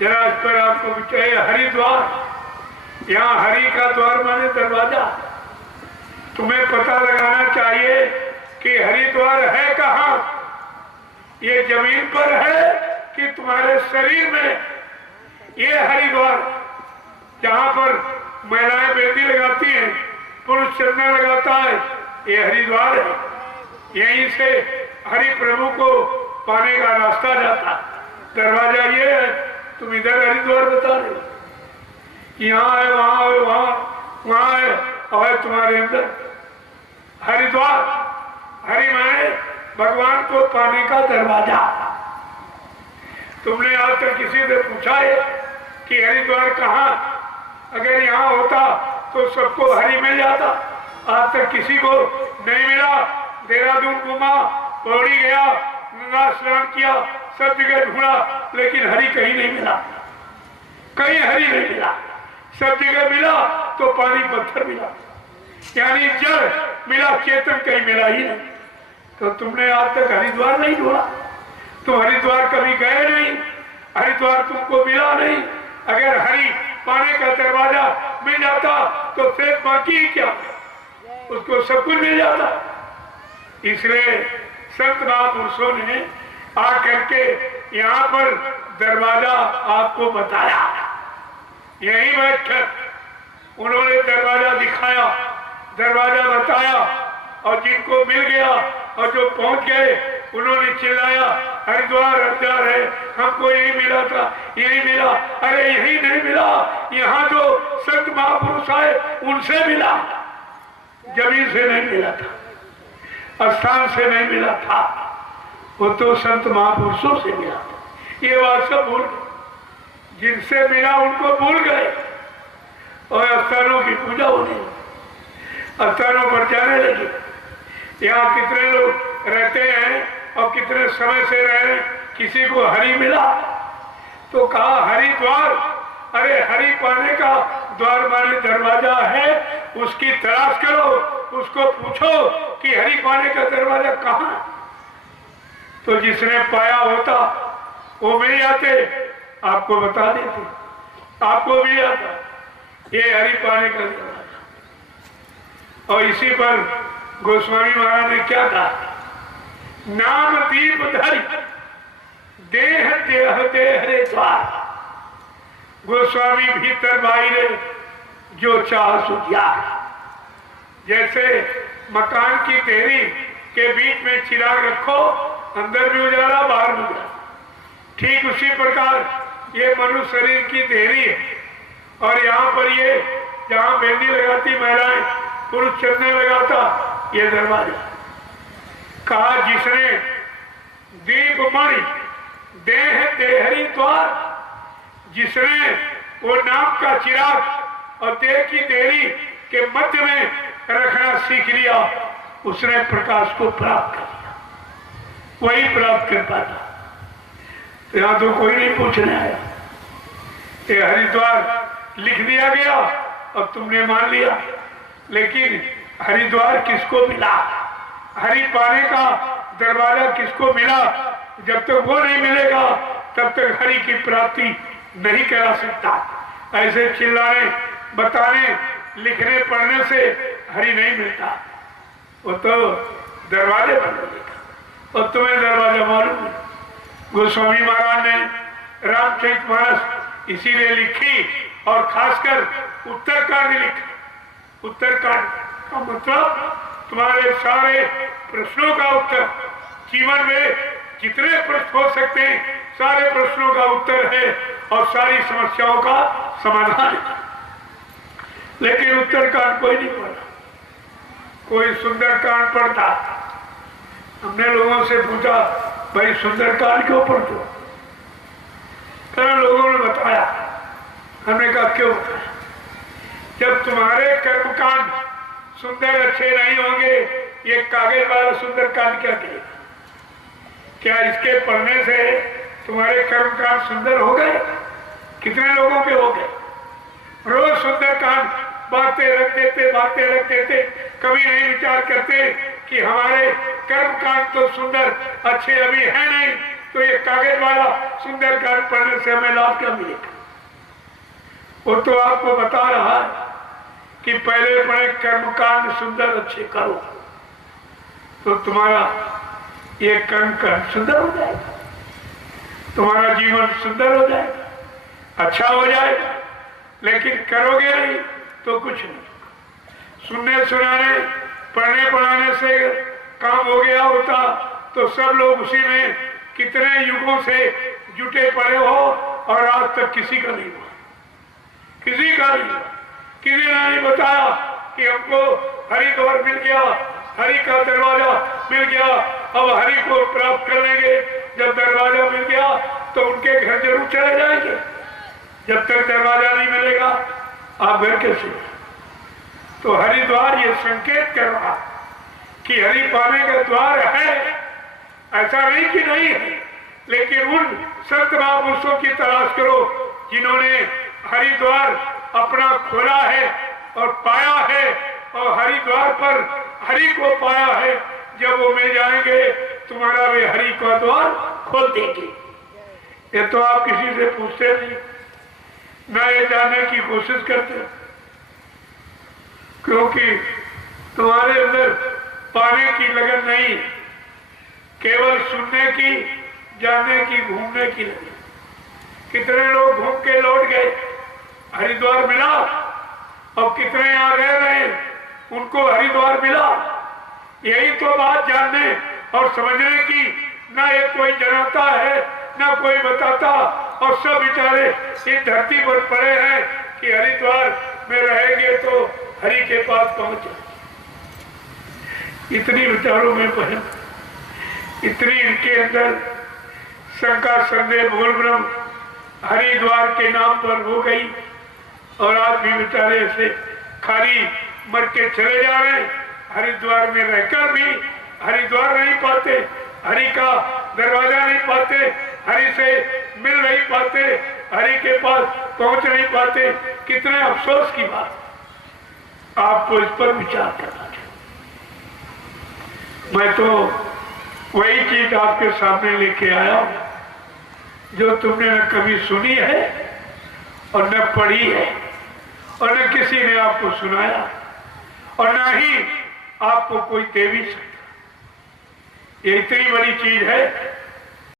जरा इस पर आपको चाहिए हरिद्वार। यहाँ हरि का द्वार माने दरवाजा। तुम्हें पता लगाना चाहिए कि हरिद्वार है कहाँ। ये जमीन पर है कि तुम्हारे शरीर में। ये हरिद्वार जहाँ पर महिलाएं मेहंदी लगाती हैं, पुरुष चंदन लगाता है, ये हरिद्वार है। यहीं से हरि प्रभु को पाने का रास्ता जाता। दरवाजा ये है, तुम इधर हरिद्वार बता रहे हो। यहाँ है, वहां है, वहां है, और तुम्हारे अंदर हरिद्वार। हरि माने भगवान को पाने का दरवाजा। तुमने आज तक किसी से पूछा है कि हरिद्वार कहाँ? अगर यहाँ होता तो सबको हरि मिल जाता। आज तक किसी को नहीं मिला। देहरादून घूमा, पौड़ी गया, गंगा स्नान किया, सब जगह ढूंढा, लेकिन हरि कहीं नहीं मिला। कहीं हरि नहीं मिला। सब जगह मिला तो पानी पत्थर मिला, यानी जल मिला, चेतन कहीं मिला ही नहीं। तो तुमने आज तक हरिद्वार नहीं ढूंढा। तुम हरिद्वार कभी गए नहीं, हरिद्वार तुमको मिला नहीं। अगर हरि पाने का दरवाजा मिल जाता तो फिर बाकी क्या, उसको सब कुछ मिल जाता। इसलिए संत महापुरुषों ने आकर के यहाँ पर दरवाजा आपको बताया। यही बैठकर उन्होंने दरवाजा दिखाया, दरवाजा बताया, और जिनको मिल गया और जो पहुंच गए उन्होंने चिल्लाया, हरिद्वार हरिद्वार है, हमको यही मिला था, यही मिला। अरे यही नहीं मिला, यहाँ जो संत महापुरुष आए उनसे मिला। जमीन से नहीं मिला था, स्थान से नहीं मिला था, वो तो संत महापुरुषों से मिला था। ये बात सब भूल गए। जिनसे मिला उनको भूल गए और स्थानों की पूजा होने लगी, स्थानों पर जाने लगे। यहाँ कितने लोग रहते हैं और कितने समय से रह रहे। किसी को हरि मिला तो कहा हरिद्वार। अरे हरि पाने का द्वार माने दरवाजा है, उसकी तलाश करो, उसको पूछो कि हरि पाने का दरवाजा कहाँ है। तो जिसने पाया होता वो मिल जाते, आपको बता देते, आपको मिल जाता ये हरि पाने का दरवाजा। और इसी पर गोस्वामी महाराज ने क्या कहा, नाम दीप धरि देह देह देहरे द्वार। गोस्वामी भीतर बाहरे जो चाह सुधिया। जैसे मकान की देहरी के बीच में चिराग रखो, अंदर भी उजाला बाहर भी उजाला। ठीक उसी प्रकार ये मनुष्य शरीर की देहरी है। और यहाँ पर ये जहाँ मेहंदी लगाती महिलाएं, पुरुष चंदन लगाता, ये दरवाजा। कहा जिसने दीप मणि देह देहरी द्वार, जिसने वो नाम का चिराग और देह की देहरी के मध्य में रखना सीख लिया, उसने प्रकाश को प्राप्त कर लिया। वही प्राप्त कर पाता। तो यहाँ तो कोई नहीं पूछने आया। ये हरिद्वार लिख दिया गया और तुमने मान लिया। लेकिन हरिद्वार किसको मिला, हरि पाने का दरवाजा किसको मिला? जब तक वो नहीं मिलेगा तब तक हरि की प्राप्ति नहीं करा सकता। ऐसे चिल्लाने, बताने, लिखने पढ़ने से हरि नहीं मिलता। वो तो दरवाजे बन मिलेगा। और तुम्हें दरवाजा मालूम है। गोस्वामी महाराज ने रामचरितमानस इसीलिए लिखी, और खासकर उत्तरकांड लिखा। उत्तरकांड का मतलब तुम्हारे सारे प्रश्नों का उत्तर। जीवन में जितने प्रश्न हो सकते हैं सारे प्रश्नों का उत्तर है और सारी समस्याओं का समाधान है। लेकिन उत्तरकांड कोई नहीं पढ़ा, कोई सुंदरकांड पढ़ता। हमने लोगों से पूछा, भाई सुंदरकांड क्यों पढ़ते हो? कई लोगों ने बताया। हमने कहा क्यों बताया? जब तुम्हारे कर्मकांड सुंदर अच्छे नहीं होंगे, ये कागज वाला सुंदरकांड क्या करेगा? क्या इसके पढ़ने से तुम्हारे कर्मकांड सुंदर हो गए? कितने लोगों के हो गए? रोज सुंदरकांड बातें रख देते, बातें रख देते, कभी नहीं विचार करते कि हमारे कर्मकांड तो सुंदर अच्छे अभी है नहीं, तो ये कागज वाला सुंदरकांड पढ़ने से हमें लाभ क्या मिलेगा? वो तो आपको बता रहा है कि पहले पढ़े कर्मकांड सुंदर अच्छे करो तो तुम्हारा ये कर्मकांड सुंदर हो जाएगा, तुम्हारा जीवन सुंदर हो जाएगा, अच्छा हो जाएगा। लेकिन करोगे नहीं तो कुछ नहीं। सुनने सुनाने पढ़ने पढ़ाने से काम हो गया होता तो सब लोग उसी में कितने युगों से जुटे पड़े हो और आज तक किसी का नहीं हुआ, किसी का नहीं हुआ। किसी ने नहीं बताया कि हमको हरिद्वार मिल गया, हरि का दरवाजा मिल गया, अब हरि को प्राप्त कर लेंगे। जब दरवाजा मिल गया तो उनके घर जरूर चले जाएंगे। जब तक दरवाजा नहीं मिलेगा आप घर कैसे? तो हरिद्वार ये संकेत कर रहा कि हरि पाने का द्वार है, ऐसा नहीं कि नहीं है। लेकिन उन संत महापुरुषों की तलाश करो जिन्होंने हरिद्वार अपना खोला है और पाया है, और हरिद्वार पर हरि को पाया है। जब वो मिल जाएंगे तुम्हारा वे हरि का द्वार खोल देंगे। ये तो आप किसी से पूछते नहीं, न ये जानने की कोशिश करते, क्योंकि तुम्हारे अंदर पाने की लगन नहीं, केवल सुनने की, जानने की, घूमने की लगन। कितने लोग घूम के लौट गए, हरिद्वार मिला, और कितने यहाँ रह रहे उनको हरिद्वार मिला। यही तो बात जानने और समझने की ना ये कोई जनाता है ना कोई बताता, और सब बेचारे इस धरती पर पड़े हैं कि हरिद्वार में रहेंगे तो हरि के पास पहुंचे। इतनी विचारों में पहन, इतनी इनके अंदर शंका संदेह भूल भ्रम हरिद्वार के नाम पर हो गई, और आज भी बेचारे ऐसे खाली मर के चले जा रहे हैं। हरिद्वार में रहकर भी हरिद्वार नहीं पाते, हरि का दरवाजा नहीं पाते, हरि से मिल नहीं पाते, हरि के पास पहुंच नहीं पाते। कितने अफसोस की बात। आपको इस पर विचार करना चाहिए। मैं तो वही चीज आपके सामने लेके आया जो तुमने न कभी सुनी है और न पढ़ी है, और न किसी ने आपको सुनाया, और न ही आपको कोई दे भी सकता। ये इतनी बड़ी चीज है